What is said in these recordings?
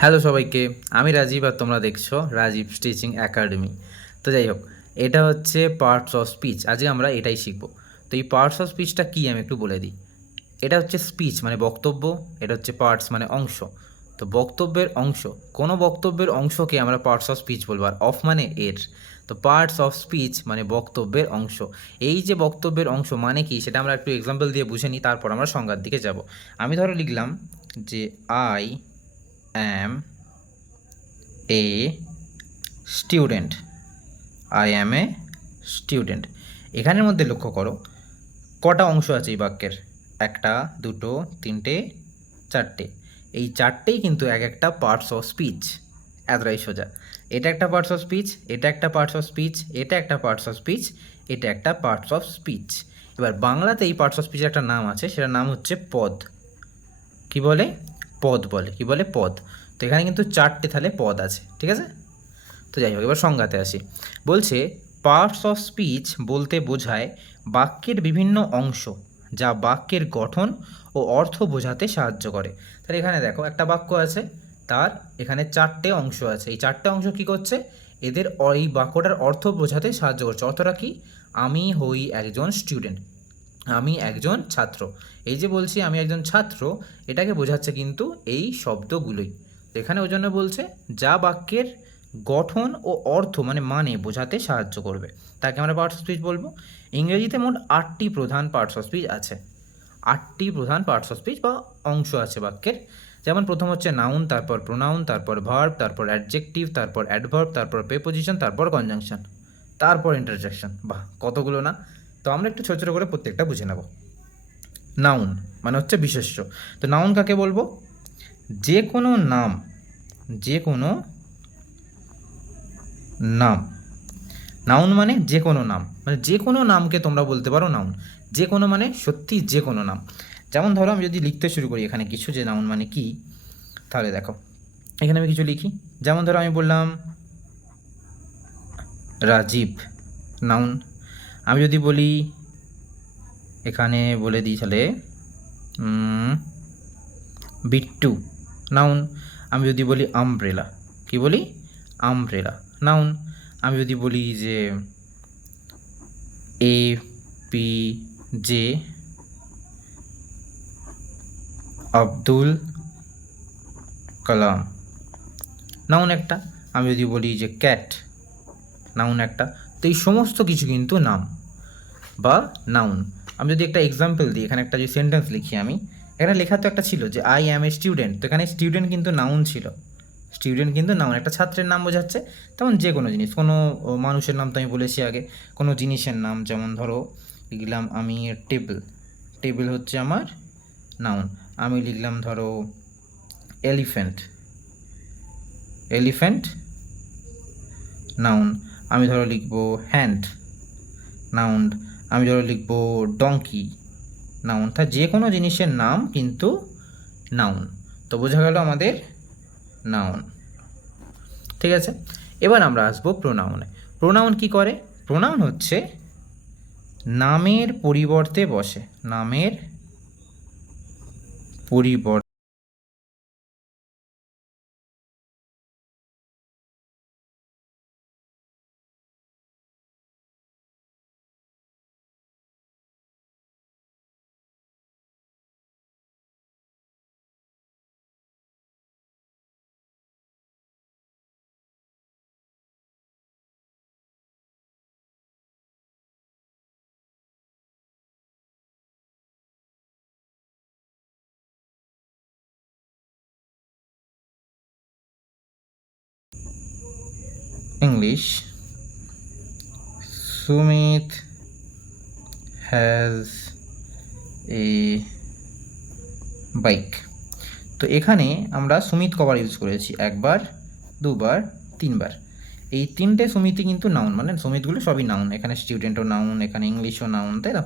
Hello সবাইকে, আমি রাজীব আর তোমরা দেখছো রাজীব স্টিচিং একাডেমি। তো যাই হোক, এটা হচ্ছে পার্টস অফ স্পিচ। আজকে আমরা এটাই শিখবো। তো এই পার্টস অফ স্পিচটা কী আমি একটু বলে দিই। এটা হচ্ছে স্পিচ মানে বক্তব্য, এটা হচ্ছে পার্টস মানে অংশ। তো বক্তব্যের অংশ, কোনো বক্তব্যের অংশকে আমরা পার্টস অফ স্পিচ বলবো, আর অফ মানে এর। তো পার্টস অফ স্পিচ মানে বক্তব্যের অংশ। এই যে বক্তব্যের অংশ মানে কি সেটা আমরা একটু এক্সাম্পল দিয়ে বুঝে নিই, তারপর আমরা সংজ্ঞার দিকে যাব। আমি ধরো লিখলাম যে I am a student. I am a student. এখানের মধ্যে লক্ষ্য করো কটা অংশ আছে এই বাক্যের। একটা, দুটো, তিনটে, চারটে। এই চারটেই কিন্তু এক একটা পার্টস অফ স্পিচ। এতটাই সোজা। এটা একটা পার্টস অফ স্পিচ, এটা একটা পার্টস অফ স্পিচ, এটা একটা পার্টস অফ স্পিচ, এটা একটা পার্টস অফ স্পিচ। এবার বাংলাতে এই পার্টস অফ স্পিচের একটা নাম আছে, সেটার নাম হচ্ছে পদ। কি বলে? পদ বলে। কি বলে? পদ। তো এখানে কিন্তু চারটে তাহলে পদ আছে, ঠিক আছে? তো যাই হোক, এবার সংজ্ঞাতে আসি। বলছে পার্টস অফ স্পিচ বলতে বোঝায় বাক্যের বিভিন্ন অংশ যা বাক্যের গঠন ও অর্থ বোঝাতে সাহায্য করে। তাহলে এখানে দেখো একটা বাক্য আছে, তার এখানে চারটে অংশ আছে। এই চারটে অংশ কি করছে? এদের এই বাক্যটার অর্থ বোঝাতে সাহায্য করছে। অর্থটা কি? আমি হই একজন স্টুডেন্ট, আমি একজন ছাত্র। এই যে বলছি আমি একজন ছাত্র, এটাকে বোঝাচ্ছে কিন্তু এই শব্দগুলোই। এখানে ওই জন্য বলছে যা বাক্যের গঠন ও অর্থ মানে বোঝাতে সাহায্য করবে, তাকে আমরা পার্টস অফ স্পিচ বলবো। ইংরেজিতে মোট 8টি প্রধান পার্টস অফ স্পিচ আছে। 8টি প্রধান পার্টস অফ স্পিচ বা অংশ আছে বাক্যের। যেমন প্রথম হচ্ছে নাউন, তারপর প্রোনাউন, তারপর ভার্ব, তারপর অ্যাডজেক্টিভ, তারপর অ্যাডভার্ব, তারপর প্রিপোজিশন, তারপর কনজাংশন, তারপর ইন্টারজেকশন। বাহ, কতগুলো না! তো আমরা একটু ছোটো ছোটো করে প্রত্যেকটা বুঝে নেব। নাউন মানে হচ্ছে বিশেষ্য। তো নাউন কাকে বলবো? যে কোনো নাম, যে কোনো নাম। নাউন মানে যে কোনো নাম, মানে যে কোনো নামকে তোমরা বলতে পারো নাউন। যে কোনো মানে সত্যি যে কোনো নাম। যেমন ধরো আমি যদি লিখতে শুরু করি এখানে কিছু, যে নাউন মানে কি, তাহলে দেখো এখানে আমি কিছু লিখি। যেমন ধরো আমি বললাম রাজীব, নাউন। আমি যদি বলি, এখানে বলে দিই তাহলে বিট্টু, নাউন। আমি যদি বলি আমব্রেলা, কি বলি? Umbrella, noun. আমি যদি বলি যে A P J Abdul Kalam, noun একটা। আমি যদি বলি যে ক্যাট, নাউন একটা। তো এই সমস্ত কিছু কিন্তু নাম বা নাউন। আমি যদি একটা এক্সাম্পল দিই, এখানে একটা যদি সেন্টেন্স লিখি আমি, এখানে লেখা তো একটা ছিল যে আই অ্যাম এ স্টুডেন্ট। তো এখানে স্টুডেন্ট কিন্তু নাউন ছিল। স্টুডেন্ট কিন্তু নাউন, একটা ছাত্রের নাম বোঝাচ্ছে। তেমন যে কোনো জিনিস, কোনো মানুষের নাম তো আমি বলেছি আগে, কোনো জিনিসের নাম। যেমন ধরো লিখলাম আমি টেবিল, টেবিল হচ্ছে আমার নাউন। আমি লিখলাম ধরো এলিফ্যান্ট, এলিফ্যান্ট, নাউন। আমি ধরো লিখবো হ্যান্ড, নাউন। আমি ধরো লিখবো ডঙ্কি, নাউন। তা যে কোনো জিনিসের নাম কিন্তু নাউন। তো বোঝা গেল আমাদের নাউন, ঠিক আছে? এবার আমরা আসবো প্রোনাউনে। প্রোনাউন কি করে? প্রোনাউন হচ্ছে নামের পরিবর্তে বসে, নামের পরিবর্তে। English, Sumit has a bike. তো এখানে আমরা সুমিত কবার ইউজ করেছি? একবার, দুবার, তিনবার। এই তিনটে সুমিতই কিন্তু নাউন, মানে সুমিতগুলো সবই নাউন। এখানে স্টুডেন্টও নাউন, এখানে ইংলিশও নাউন, তাই না?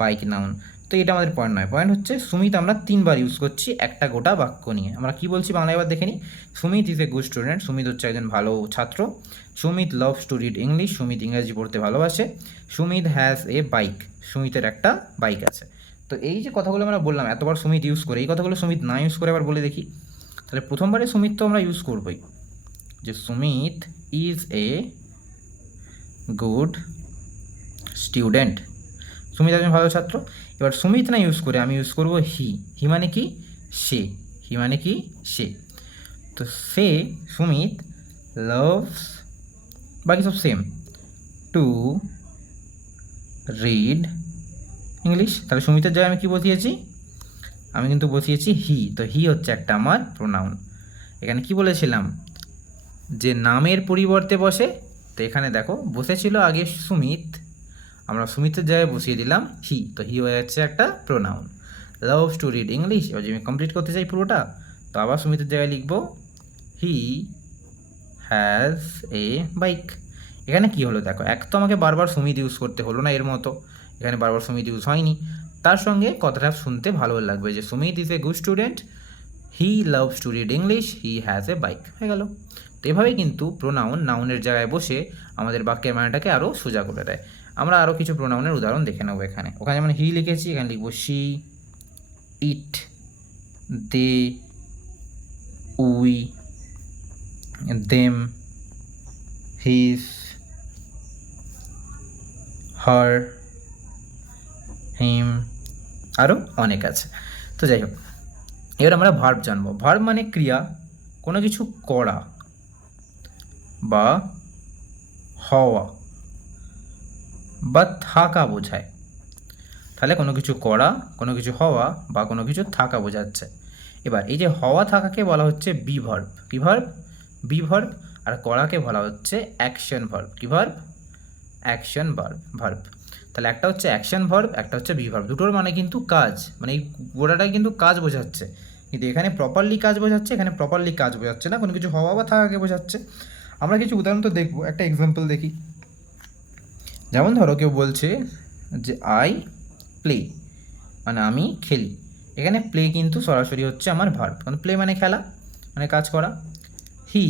Bike noun. তো এটা আমাদের পয়েন্ট নয়। পয়েন্ট হচ্ছে সুমিত আমরা তিনবার ইউজ করছি একটা গোটা বাক্য নিয়ে। আমরা কি বলছি বাংলা এবার দেখে নিই। Sumit is a good student, Sumit হচ্ছে একজন ভালো ছাত্র। Sumit loves to read English, Sumit ইংরেজি পড়তে ভালোবাসে। সুমিত হ্যাজ এ বাইক, সুমিতের একটা বাইক আছে। তো এই যে কথাগুলো আমরা বললাম এতবার সুমিত ইউজ করে, এই কথাগুলো সুমিত না ইউজ করে আবার বলে দেখি। তাহলে প্রথমবারে সুমিত তো আমরা ইউজ করবই, যে Sumit is a good student, Sumit একজন ভালো ছাত্র। এবার সুমিত না ইউজ করে আমি ইউজ করব হি, হি মানে কি সে, হি মানে কি সে। তো সে সুমিত লাভস, বাকি সব সেম, টু রিড ইংলিশ। তাহলে সুমিতের জায়গায় আমি কি বসিয়েছি, আমি কিন্তু বসিয়েছি হি। তো হি হচ্ছে একটা আমার প্রোনাউন। এখানে কি বলেছিলাম যে নামের পরিবর্তে বসে, তো এখানে দেখো বসেছিল আগে সুমিত, আমরা সুমিতের জায়গায় বসিয়ে দিলাম হি, তো হি হয়ে যাচ্ছে একটা pronoun. Loves to read English. এবার যদি আমি কমপ্লিট করতে চাই পুরোটা, তো আবার সুমিতের জায়গায় লিখব হি হ্যাজ এ বাইক। এখানে কি হলো দেখো, এক তো আমাকে বারবার সুমিত ইউজ করতে হলো না এর মতো, এখানে বারবার সুমিত ইউজ হয়নি, তার সঙ্গে কথাটা শুনতে ভালো লাগবে যে Sumit is a good student, he loves to read English, he has a bike, হয়ে গেল। তো এভাবেই কিন্তু প্রোনাউন নাউনের জায়গায় বসে আমাদের বাক্যের মানেটাকে আরও সোজা করে দেয়। আমরা আরও কিছু প্রোনাউনের উদাহরণ দেখে নেবো এখানে। ওখানে যেমন হি লিখেছি, এখানে লিখবো she, it, they, we, them, his, her, him, আরও অনেক আছে। তো যাই হোক, এবার আমরা ভার্ব জানবো। ভার্ব মানে ক্রিয়া, কোনো কিছু করা বা হওয়া বা থাকা বোঝায়। তাহলে কোনো কিছু করা, কোনো কিছু হওয়া বা কোনো কিছু থাকা বোঝাচ্ছে। এবার এই যে হওয়া থাকাকে বলা হচ্ছে বি ভার্ব। কী ভার্ব? Be verb. আর করাকে বলা হচ্ছে অ্যাকশন ভার্ব। কী ভার্ব? Action verb. তাহলে একটা হচ্ছে অ্যাকশন ভার্ব, একটা হচ্ছে বি ভার্ব। দুটোর মানে কিন্তু কাজ, মানে এই গোড়াটাই কিন্তু কাজ বোঝাচ্ছে, কিন্তু এখানে প্রপারলি কাজ বোঝাচ্ছে, এখানে প্রপারলি কাজ বোঝাচ্ছে না, কোনো কিছু হওয়া বা থাকাকে বোঝাচ্ছে। আমরা কিছু উদাহরণ তো দেখবো, একটা এক্সাম্পল দেখি। যেমন ধরো কেউ বলছে যে আই প্লে, মানে আমি খেলি। এখানে প্লে কিন্তু সরাসরি হচ্ছে আমার ভার্ব, কারণ প্লে মানে খেলা, মানে কাজ করা। হি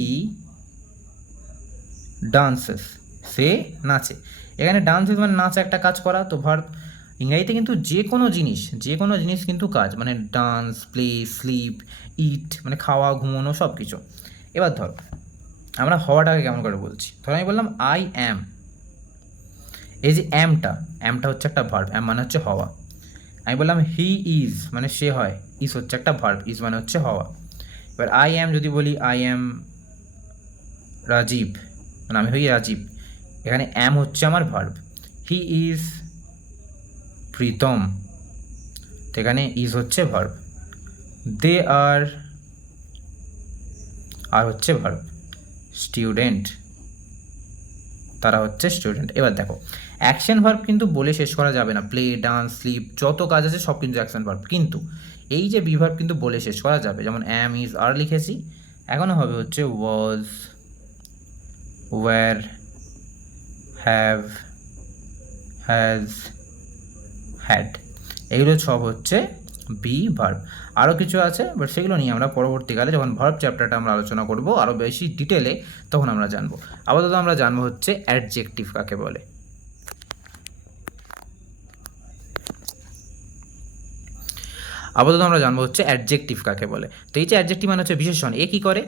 ডান্সেস, সে নাচে। এখানে ডান্সেস মানে নাচা, একটা কাজ করা, তো ভার্ব। ইংরাজিতে কিন্তু যে কোনো জিনিস কিন্তু কাজ, মানে ডান্স, প্লে, স্লিপ, ইট মানে খাওয়া, ঘুমানো, সব কিছু। এবার ধর আমরা হওয়াটাকে কেমন করে বলছি, ধর আমি বললাম আই অ্যাম, এই যে অ্যামটা হচ্ছে একটা ভার্ব, অ্যাম মানে হচ্ছে হওয়া। আমি বললাম হি ইজ, মানে সে হয়, ইজ হচ্ছে একটা ভার্ব, ইজ মানে হচ্ছে হওয়া। এবার আই অ্যাম যদি বলি আই অ্যাম রাজীব, মানে আমি হই রাজীব, এখানে অ্যাম হচ্ছে আমার ভার্ব। হি ইজ প্রীতম, তো এখানে ইজ হচ্ছে ভার্ব। দে আর হচ্ছে ভার্ব। স্টুডেন্ট, তারা হচ্ছে স্টুডেন্ট। এবার দেখো অ্যাকশন ভার্ব কিন্তু বলে শেষ করা যাবে না, প্লে, ডান্স, স্লিপ, যত কাজ আছে সব কিন্তু অ্যাকশন ভার্ব, কিন্তু এই যে বি ভার্ব কিন্তু বলে শেষ করা যাবে। যেমন অ্যাম, ইজ, আর লিখেছি, এখনও হবে হচ্ছে ওয়াজ, ওয়্যার, হ্যাভ, হ্যাজ, হ্যাড, এগুলো সব হচ্ছে বি ভার্ব। আরও কিছু আছে, বাট সেগুলো নিয়ে আমরা পরবর্তীকালে যখন ভার্ব চ্যাপ্টারটা আমরা আলোচনা করব আরও বেশি ডিটেলে, তখন আমরা জানবো। আপাতত আমরা জানবো হচ্ছে অ্যাডজেক্টিভ কাকে বলে। আপাতত আমরা জানবো হচ্ছে অ্যাডজেক্টিভ কাকে বলে। তো এই যে অ্যাডজেক্টিভ মানে হচ্ছে বিশেষণ, এ কী করে,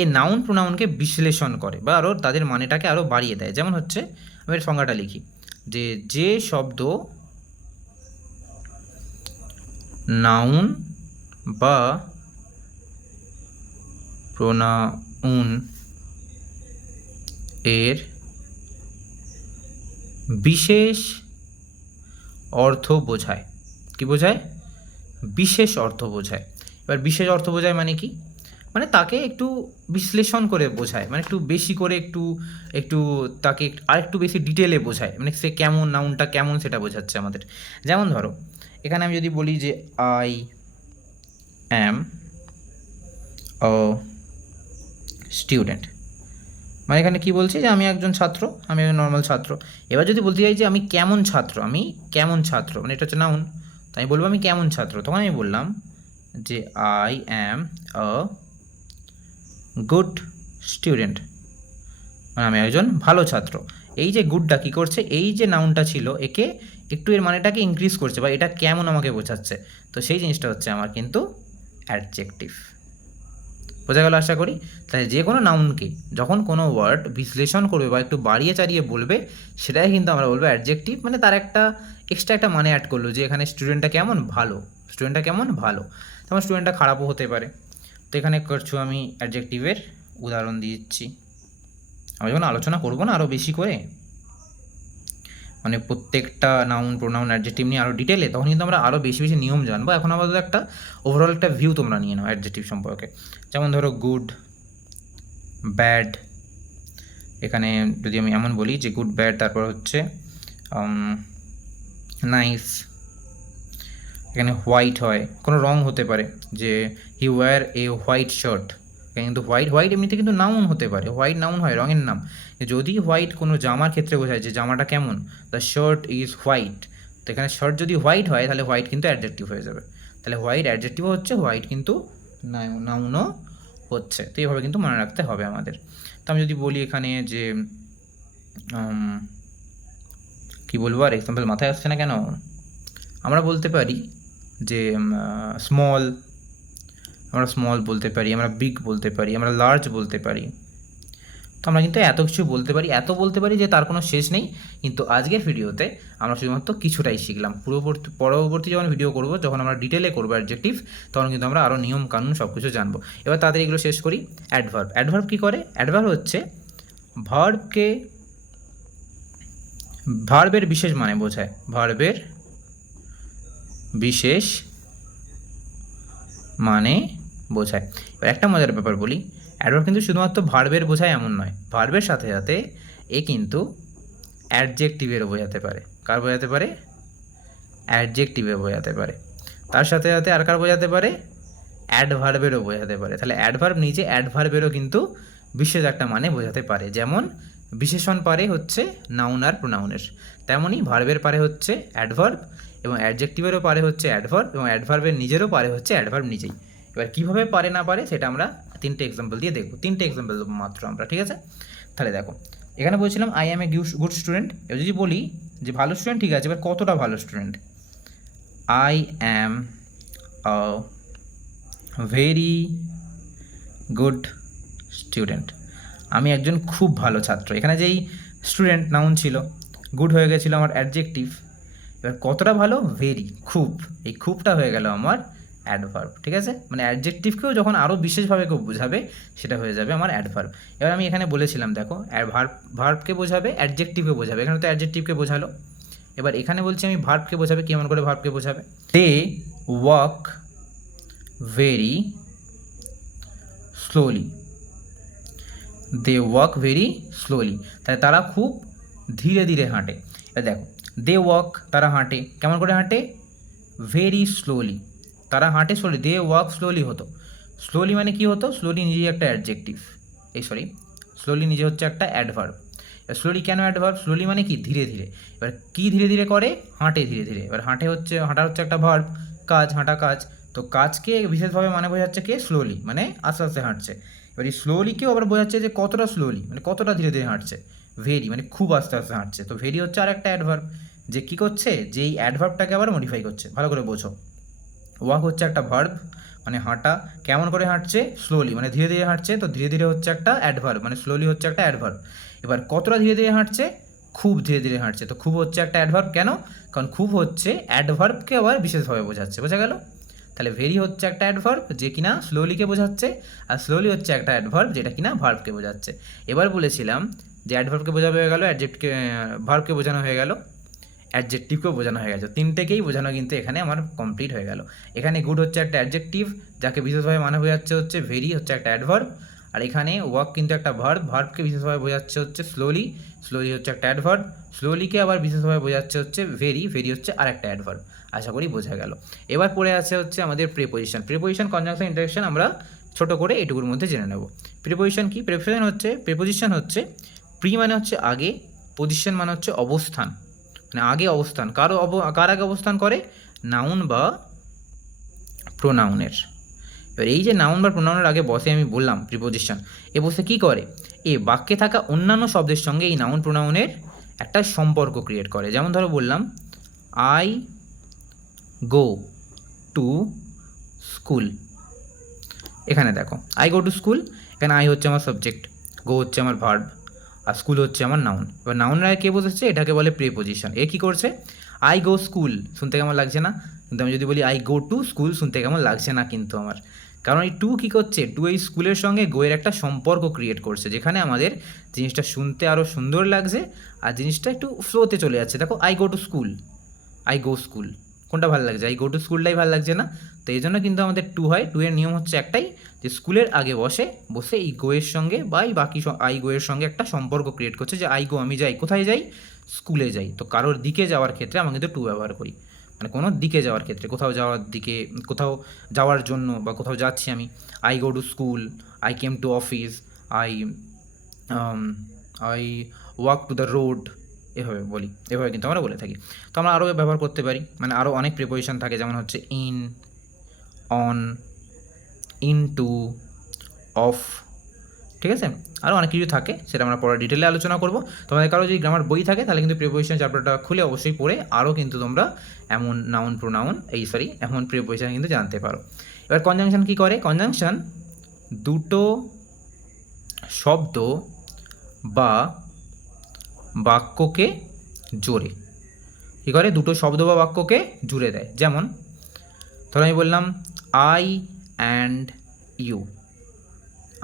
এ নাউন প্রোনাউনকে বিশ্লেষণ করে বা আরও তাদের মানেটাকে আরও বাড়িয়ে দেয়। যেমন হচ্ছে আমি এর সংজ্ঞাটা লিখি, যে শব্দ নাউন বা প্রোনাউন এর বিশেষ অর্থ বোঝায়। কি বোঝায়? বিশেষ অর্থ বোঝায়। এবার বিশেষ অর্থ বোঝায় মানে কি, মানে তাকে একটু বিশ্লেষণ করে বোঝায়, মানে একটু বেশি করে একটু তাকে আর একটু বেশি ডিটেলে বোঝায়, মানে সে কেমন, নাউনটা কেমন সেটা বোঝাচ্ছে আমাদের। যেমন ধরো এখানে আমি যদি বলি যে আই অ্যাম আ স্টুডেন্ট, মানে এখানে কি বলছি যে আমি একজন ছাত্র, আমি একজন নর্মাল ছাত্র। এবার যদি বলতে চাই যে আমি কেমন ছাত্র, মানে এটা হচ্ছে নাউন, তো আমি বলবো আমি কেমন ছাত্র, তখন আমি বললাম যে I am a good student, মানে আমি একজন ভালো ছাত্র। এই যে গুডটা কী করছে, এই যে নাউনটা ছিল একে একটু এর মানেটাকে ইনক্রিজ করছে, বা এটা কেমন আমাকে বোঝাচ্ছে, তো সেই জিনিসটা হচ্ছে আমার কিন্তু অ্যাডজেক্টিভ। বোঝা গেল আশা করি। তাহলে যে কোনো নাউনকে যখন কোনো ওয়ার্ড বিশ্লেষণ করবে বা একটু বাড়িয়ে চাড়িয়ে বলবে, সেটাই কিন্তু আমরা বলবো অ্যাডজেক্টিভ। মানে তার একটা এক্সট্রা একটা মানে অ্যাড করলো যে এখানে স্টুডেন্টটা কেমন, ভালো, স্টুডেন্টটা কেমন, ভালো। তেমন স্টুডেন্টটা খারাপও হতে পারে। তো এখানে করছো আমি অ্যাডজেক্টিভের উদাহরণ দিচ্ছি। আমি যখন আলোচনা করবো না আরও বেশি করে, মানে প্রত্যেকটা নাউন প্রোনাউন অ্যাডজেক্টিভ নিয়ে আরও ডিটেলে, তখন কিন্তু আমরা আরও বেশি বেশি নিয়ম জানবো। এখন আমাদের একটা ওভারঅল একটা ভিউ তোমরা নিয়ে নাও অ্যাডজেক্টিভ সম্পর্কে। যেমন ধরো গুড, ব্যাড। এখানে যদি আমি এমন বলি যে গুড ব্যাড, তারপর হচ্ছে নাইস। এখানে হোয়াইট হয়, কোনো রং হতে পারে, যে হি ওয়্যার এ হোয়াইট শার্ট। কিন্তু হোয়াইট হোয়াইট এমনিতে কিন্তু নাউন হতে পারে, হোয়াইট নাউন হয়, রঙের নাম। যদি হোয়াইট কোনো জামার ক্ষেত্রে বোঝায় যে জামাটা কেমন, দ্য শার্ট ইজ হোয়াইট, তো এখানে শার্ট যদি হোয়াইট হয় তাহলে হোয়াইট কিন্তু অ্যাডজেক্টিভ হয়ে যাবে। তাহলে হোয়াইট অ্যাডজেক্টিভও হচ্ছে, হোয়াইট কিন্তু নাউনও হচ্ছে। তো এইভাবে কিন্তু মনে রাখতে হবে আমাদের। তো আমি যদি বলি এখানে যে কী বলবো, আর এক্সাম্পল মাথায় আসছে না কেন, আমরা বলতে পারি যে স্মল, আমরা স্মল বলতে পারি, আমরা বিগ বলতে পারি, আমরা লার্জ বলতে পারি। তো আমরা কিন্তু এত কিছু বলতে পারি, এত বলতে পারি যে তার কোনো শেষ নেই। কিন্তু আজকের ভিডিওতে আমরা শুধুমাত্র কিছুটাই শিখলাম। পরবর্তী যখন ভিডিও করব, যখন আমরা ডিটেলে করবো অ্যাডজেক্টিভ, তখন কিন্তু আমরা আরও নিয়ম কানুন সব কিছু জানবো। এবার তাড়াতাড়ি এগুলো শেষ করি। অ্যাডভার্ব, অ্যাডভার্ব কী করে? অ্যাডভার্ব হচ্ছে ভার্বের বিশেষ মানে বোঝায়, ভার্বের বিশেষ মানে বোঝায়। এবার একটা মজার ব্যাপার বলি, অ্যাডভার্ব কিন্তু শুধুমাত্র ভার্বের বোঝায় এমন নয়, ভার্বের সাথে সাথে এ কিন্তু অ্যাডজেক্টিভেরও বোঝাতে পারে। কার বোঝাতে পারে? অ্যাডজেক্টিভে বোঝাতে পারে। তার সাথে সাথে আর কার বোঝাতে পারে? অ্যাডভার্বেরও বোঝাতে পারে। তাহলে অ্যাডভার্ব নিজে অ্যাডভার্বেরও কিন্তু বিশেষ একটা মানে বোঝাতে পারে। যেমন বিশেষণ পারে হচ্ছে নাউন আর প্রোনাউনের, তেমনই ভার্বের পারে হচ্ছে অ্যাডভার্ব, এবং অ্যাডজেক্টিভেরও পারে হচ্ছে অ্যাডভার্ব, এবং অ্যাডভার্বের নিজেরও পারে হচ্ছে অ্যাডভার্ব নিজেই। এবার কীভাবে পারে না পারে সেটা আমরা 3টে এক্সাম্পল দিয়ে দেখব। 3টে এক্সাম্পল দেবো মাত্র আমরা, ঠিক আছে? তাহলে দেখো, এখানে বলছিলাম I am a good student. এবার যদি বলি যে ভালো স্টুডেন্ট, ঠিক আছে, এবার কতটা ভালো student? I am a very good student. আমি একজন খুব ভালো ছাত্র। এখানে যেই স্টুডেন্ট নাউন ছিল, গুড হয়ে গেছিলো আমার অ্যাডজেক্টিভ। এবার কতটা ভালো? ভেরি, খুব। এই খুবটা হয়ে গেল আমার অ্যাডভার্ব, ঠিক আছে? মানে অ্যাডজেক্টিভকেও যখন আরও বিশেষভাবে কেউ বোঝাবে, সেটা হয়ে যাবে আমার অ্যাডভার্ব। এবার আমি এখানে বলেছিলাম দেখো, ভার্বকে বোঝাবে, অ্যাডজেক্টিভকে বোঝাবে। এখানে তো অ্যাডজেক্টিভকে বোঝালো। এবার এখানে বলছি আমি ভার্বকে বোঝাবে। কেমন করে ভার্বকে বোঝাবে? They walk very slowly. They walk very slowly, তাই তারা খুব ধীরে ধীরে হাঁটে। এবার দেখো, দে ওয়াক, তারা হাঁটে। কেমন করে হাঁটে? ভেরি স্লোলি, তারা হাঁটে স্লোলি। দে ওয়াক স্লোলি হতো, স্লোলি মানে কি হতো? স্লোলি নিজেই একটা অ্যাডজেক্টিভ, স্লোলি নিজে হচ্ছে একটা অ্যাডভার্ব। স্লোলি কেন অ্যাডভার্ব? স্লোলি মানে কি? ধীরে ধীরে। এবার কি ধীরে ধীরে করে? হাঁটে ধীরে ধীরে। এবার হাঁটা হচ্ছে একটা ভার্ব, কাজ, হাঁটা কাজ। তো কাজকে বিশেষভাবে মানে বোঝাচ্ছে কে? স্লোলি, মানে আস্তে আস্তে হাঁটছে। এবার এই স্লোলিকেও আবার বোঝাচ্ছে যে কতটা স্লোলি, মানে কতটা ধীরে ধীরে হাঁটছে। ভেরি মানে খুব আস্তে আস্তে হাঁটছে। তো ভেরি হচ্ছে আর একটা অ্যাডভার্ব, যে কী করছে? যে এই অ্যাডভার্বটাকে আবার মডিফাই করছে। ভালো করে বোঝো, ওয়াক হচ্ছে একটা ভার্ব, মানে হাঁটা। কেমন করে হাঁটছে? স্লোলি, মানে ধীরে ধীরে হাঁটছে। তো ধীরে ধীরে হচ্ছে একটা অ্যাডভার্ব, মানে স্লোলি হচ্ছে একটা অ্যাডভার্ব। এবার কতটা ধীরে ধীরে হাঁটছে? খুব ধীরে ধীরে হাঁটছে। তো খুব হচ্ছে একটা অ্যাডভার্ব। কেন? কারণ খুব হচ্ছে অ্যাডভার্বকে আবার বিশেষভাবে বোঝাচ্ছে। বোঝা গেল? তাহলে ভেরি হচ্ছে একটা অ্যাডভার্ব যে কিনা স্লোলিকে বোঝাচ্ছে, আর স্লোলি হচ্ছে একটা অ্যাডভার্ব যেটা কিনা ভার্বকে বোঝাচ্ছে। এবার বলেছিলাম যে অ্যাডভার্বকে বোঝানো হয়ে গেল, ভার্বকে বোঝানো হয়ে গেল, অ্যাডজেক্টিভকেও বোঝানো হয়ে গেছে। 3টেকেই বোঝানো কিন্তু এখানে আমার কমপ্লিট হয়ে গেল। এখানে গুড হচ্ছে একটা অ্যাডজেক্টিভ, যাকে বিশেষভাবে মানে বোঝাচ্ছে হচ্ছে ভেরি, হচ্ছে একটা অ্যাডভার্ব। আর এখানে ওয়াক কিন্তু একটা ভার্ব, ভার্বকে বিশেষভাবে বোঝাচ্ছে হচ্ছে স্লোলি, স্লোলি হচ্ছে একটা অ্যাডভার্ব। স্লোলিকে আবার বিশেষভাবে বোঝাচ্ছে হচ্ছে ভেরি, ভেরি হচ্ছে আর একটা অ্যাডভার্ব। আশা করি বোঝা গেল। এবার পড়ে আছে হচ্ছে আমাদের প্রিপোজিশন। প্রিপোজিশন, কনজাংশন, ইন্টারজেকশন আমরা ছোট করে এটুকুর মধ্যে জেনে নেব। প্রিপোজিশন কি? প্রিপোজিশন হচ্ছে প্রি মানে হচ্ছে আগে, পজিশন মানে হচ্ছে অবস্থান, মানে আগে অবস্থান। কার আগে অবস্থান করে? নাউন বা প্রোনাউনের। এবার এই যে নাউন বা প্রোনাউনের আগে বসে, আমি বললাম প্রিপোজিশন, এ বসে কি করে? এ বাক্যে থাকা অন্যান্য শব্দের সঙ্গে এই নাউন প্রোনাউনের একটা সম্পর্ক ক্রিয়েট করে। যেমন ধরো বললাম আই গো টু স্কুল। এখানে দেখো আই গো টু স্কুল, এখানে আই হচ্ছে আমার সাবজেক্ট, গো হচ্ছে আমার ভার্ব, আর স্কুল হচ্ছে আমার নাউন। এবার নাউনরা কে বোঝাচ্ছে, এটাকে বলে প্রিপোজিশন। এ কী করছে, আই গো স্কুল শুনতে কেমন লাগছে না, কিন্তু আমি যদি বলি আই গো টু স্কুল শুনতে কেমন লাগছে না কিন্তু আমার, কারণ এই টু কী করছে, টু এই স্কুলের সঙ্গে গোয়ের একটা সম্পর্ক ক্রিয়েট করছে, যেখানে আমাদের জিনিসটা শুনতে আরও সুন্দর লাগছে আর জিনিসটা একটু ফ্লোতে চলে যাচ্ছে। দেখো I go to school, I go school, কোনটা ভালো লাগছে, আই গো টু স্কুলটাই ভালো লাগছে না। তো এই জন্য কিন্তু আমাদের টু হয়, টু এর নিয়ম হচ্ছে একটাই, যে স্কুলের আগে বসে এই গোয়ের সঙ্গে বা এই বাকি আই গোয়ের সঙ্গে একটা সম্পর্ক ক্রিয়েট করছে, যে আই গো আমি যাই, কোথায় যাই, স্কুলে যাই। তো কারোর দিকে যাওয়ার ক্ষেত্রে আমরা কিন্তু টু ব্যবহার করি, মানে কোনো দিকে যাওয়ার ক্ষেত্রে, কোথাও যাওয়ার দিকে, কোথাও যাওয়ার জন্য বা কোথাও যাচ্ছি আমি, I go to school, I came to office, I I walk to the road, এভাবে বলি, এভাবে কিন্তু আমরা বলে থাকি। তো আমরা আরও ব্যবহার করতে পারি, মানে আরও অনেক প্রিপোজিশন থাকে, যেমন হচ্ছে in, on, into, of, ঠিক আছে, আরও অনেক কিছু থাকে, সেটা আমরা পরে ডিটেলে আলোচনা করব। তোমাদের কারো যদি গ্রামার বই থাকে তাহলে কিন্তু প্রিপোজিশন চ্যাপ্টারটা খুলে অবশ্যই পড়ে আরও কিন্তু তোমরা এমন নাউন প্রোনাউন এমন প্রিপোজিশন কিন্তু জানতে পারো। এবার কনজাংশন কী করে, কনজাংশন দুটো শব্দ বা বাক্যকে জোরে কী করে, দুটো শব্দ বা বাক্যকে জুড়ে দেয়। যেমন ধরো আমি বললাম আই অ্যান্ড ইউ,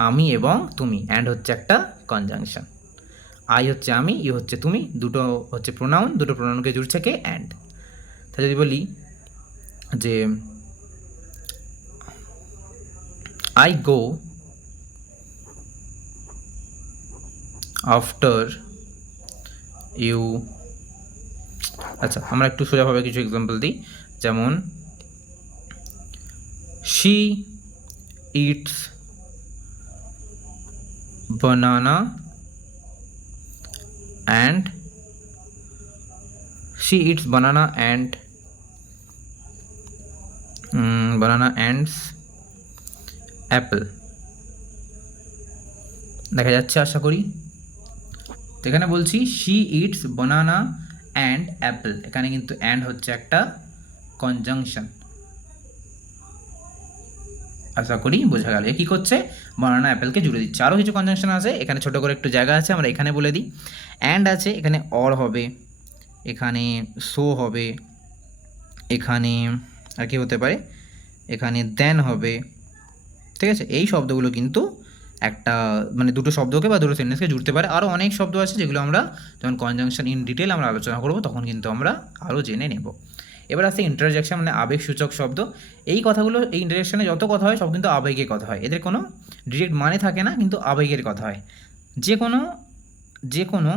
আমি এবং তুমি, অ্যান্ড হচ্ছে একটা কনজাংশন, আই হচ্ছে আমি, ইউ হচ্ছে তুমি, দুটো হচ্ছে প্রোনাউন, দুটো প্রোনাউনকে জুড়ছে কে, অ্যান্ড। তা যদি বলি যে আই গো আফটার ইউ, আচ্ছা আমরা একটু সোজাভাবে কিছু এক্সাম্পল দিই, যেমন she eats banana and she eats banana and apple, দেখা যাচ্ছে আশা করি। তো এখানে বলছি she eats banana and Apple, এখানে কিন্তু অ্যান্ড হচ্ছে একটা কনজাংশন, আশা করি বোঝা গেল। কী করছে, বানানা অ্যাপেলকে জুড়ে দিচ্ছে। আরও কিছু কনজাংশন আছে, এখানে ছোটো করে একটু জায়গা আছে, আমরা এখানে বলে দিই। অ্যান্ড আছে, এখানে অর হবে, এখানে সো হবে, এখানে আর কি হতে পারে, এখানে দেন হবে, ঠিক আছে। এই শব্দগুলো কিন্তু একটা মানে দুটো শব্দকে বা দুটো সেন্টেন্সকে জুড়তে পারে। আরও অনেক শব্দ আছে যেগুলো আমরা যখন কনজাংশন ইন ডিটেল আমরা আলোচনা করব তখন কিন্তু আমরা আরও জেনে নেব। এবার আসছে ইন্টারজেকশন, মানে আবেগসূচক শব্দ। এই কথাগুলো, এই ইন্টারজেকশনে যত কথা হয় সব কিন্তু আবেগের কথা হয়, এদের কোনো ডিরেক্ট মানে থাকে না, কিন্তু আবেগের কথা হয়। যে কোনো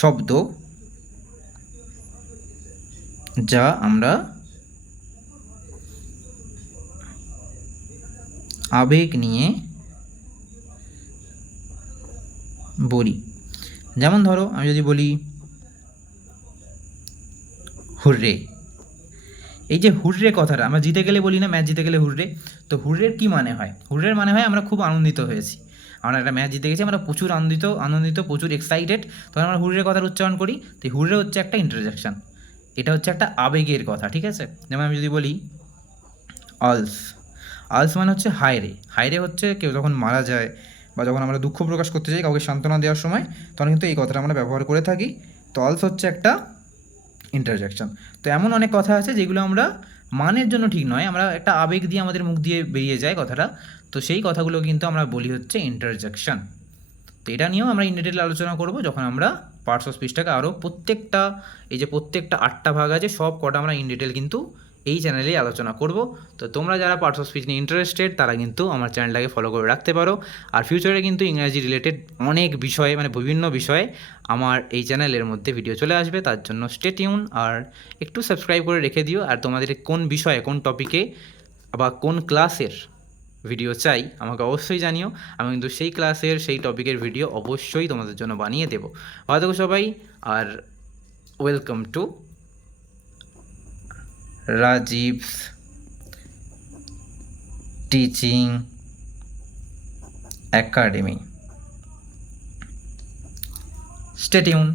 শব্দ যা আমরা আবেগ নিয়ে বলি, যেমন ধরো আমি যদি বলি হুররে, এই যে হুররে কথাটা আমরা জিতে গেলে বলি না, ম্যাচ জিতে গেলে হুররে, তো হুররের কী মানে হয়, হুররের মানে হয় আমরা খুব আনন্দিত হয়েছি, আমরা একটা ম্যাচ জিতে গেছি, আমরা প্রচুর আনন্দিত প্রচুর এক্সাইটেড, তখন আমরা হুররে কথার উচ্চারণ করি। তো হুররে হচ্ছে একটা ইন্টারজেকশন, এটা হচ্ছে একটা আবেগের কথা, ঠিক আছে। যেমন আমি যদি বলি অলস, অলস মানে হচ্ছে হায়রে, হায়রে হচ্ছে কেউ যখন মারা যায় বা যখন আমরা দুঃখ প্রকাশ করতে চাই কাউকে সান্ত্বনা দেওয়ার সময়, তখন কিন্তু এই কথাটা আমরা ব্যবহার করে থাকি। তো অলস হচ্ছে একটা ইন্টারজেকশন। তো এমন অনেক কথা আছে যেগুলো আমরা মানের জন্য ঠিক নয়, আমরা একটা আবেগ দিয়ে আমাদের মুখ দিয়ে বেরিয়ে যায় কথাটা, তো সেই কথাগুলো কিন্তু আমরা বলি হচ্ছে ইন্টারজেকশন। তো এটা নিয়েও আমরা ইন ডিটেল আলোচনা করব যখন আমরা পার্টস অফ স্পিচটাকে আরও প্রত্যেকটা 8টা ভাগ আছে সব কটা আমরা ইন ডিটেল কিন্তু এই চ্যানেলেই আলোচনা করব। তো তোমরা যারা পার্টস অফ স্পিচ নিয়ে ইন্টারেস্টেড তারা কিন্তু আমার চ্যানেলটাকে ফলো করে রাখতে পারো। আর ফিউচারে কিন্তু ইংরাজি রিলেটেড অনেক বিষয়ে, মানে বিভিন্ন বিষয়ে আমার এই চ্যানেলের মধ্যে ভিডিও চলে আসবে, তার জন্য স্টে টিউন আর একটু সাবস্ক্রাইব করে রেখে দিও। আর তোমাদের কোন বিষয়ে, কোন টপিকে বা কোন ক্লাসের ভিডিও চাই আমাকে অবশ্যই জানিও, আমি কিন্তু সেই ক্লাসের সেই টপিকের ভিডিও অবশ্যই তোমাদের জন্য বানিয়ে দেবো। ভালো থেকো সবাই, আর welcome to Rajiv's teaching academy. Stay tune.